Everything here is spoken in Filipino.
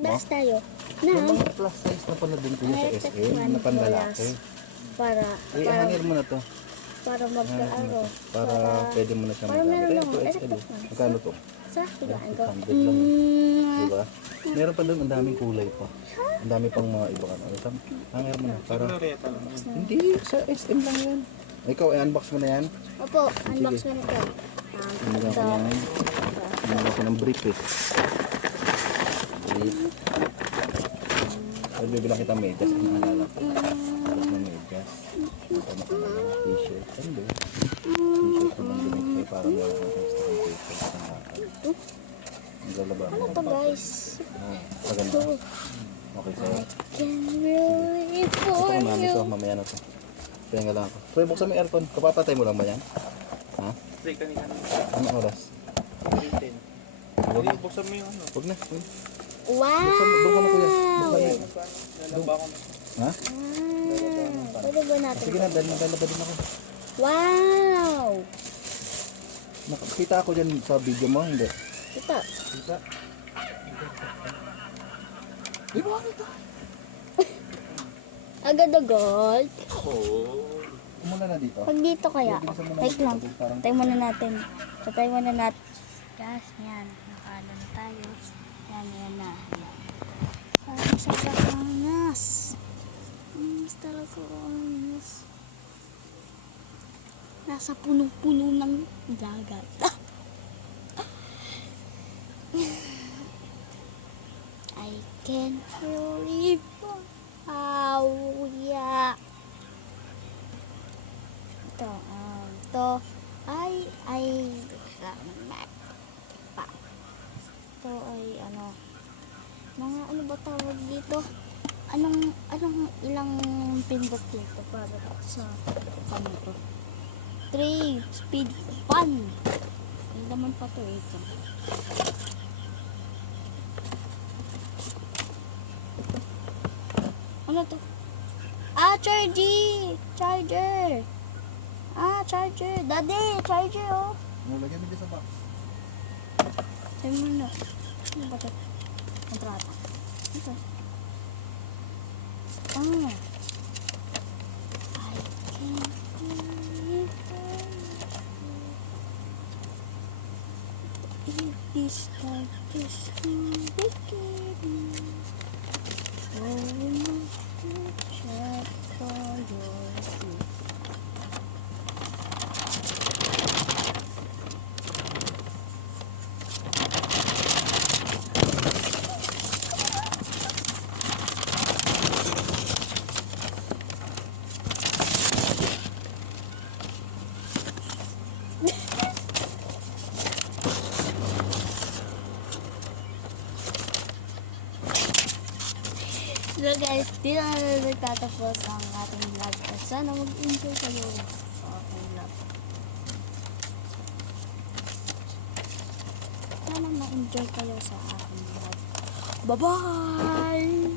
magdas tayo. Na, Yung mga plus size na pala din kuya sa SM na panlalaki. para I-hanger mo na to. para magkaaro. Para pwede mo na siyang para meron magamit. lang Ito electric XL. fan. Magkano to? Sa higaan ko. 100 lang. Diba? Meron pa doon, ang daming kulay pa. Ang dami pang mga iba ano. Hanger mo na. Para... Hindi, sa SM lang yan. Ikaw, i-unbox mo na yan. Opo, unbox ko na ito. Hinila ko ng... Hinila ko ng brief eh. Brief. Bibilang kita medyas. Ang naalala ko. Alas na medyas. Tama ka na t-shirt. Ano ba yun? T-shirt ko lang din para meron kang extra ng t-shirt. Ang lalaba mo. Ano to guys? Paganda. Okay, so. Can really Ito for ko mami you. so mamaya na to. Kaya nga lang ako. Pwede buksan mo yung aircon. Kapapatay mo lang ba yan? Ha? Hindi, kanina. Anong oras? 10. Huwag na. Buksan mo yung ano. Huwag na. Wow! Buksan mo. Doon ka na kuya. Buksan mo. Lalaba ko na. Ha? Pwede ba natin? Sige na. Dalaba din ako. Wow! Nakakita ako dyan sa video mo. Hindi. Ito. Kita. Di ba kita? Agad-agad. Oo. Umuna na dito. Pag dito kaya. Bilisan mo na Wait lang. Parang Patay muna natin. Patay muna natin. Guys, yan. Nakaano na tayo. Yan na. Yan. Parang sa Batangas. Mas talaga angas. Nasa punong-puno ng dagat. I can't believe how yeah. Ito ay pa. Ito ay ano mga ano ba tawag dito? Anong ilang pindot dito para sa ano to? 3 speed fan. Ay naman pa to ito. Ano to? Charger! Charger! Daddy! Charger, oh! nalagyan mo dyan sa box. Sabi mo na. Ano ba ito? Kontrata. Ito. I can't believe if this life is wicked. Oh, check for your feet. So guys, dito na nagtatapos ang ating vlog. At sana mag-enjoy kayo sa ating vlog. Sana ma-enjoy kayo sa ating vlog. Bye-bye!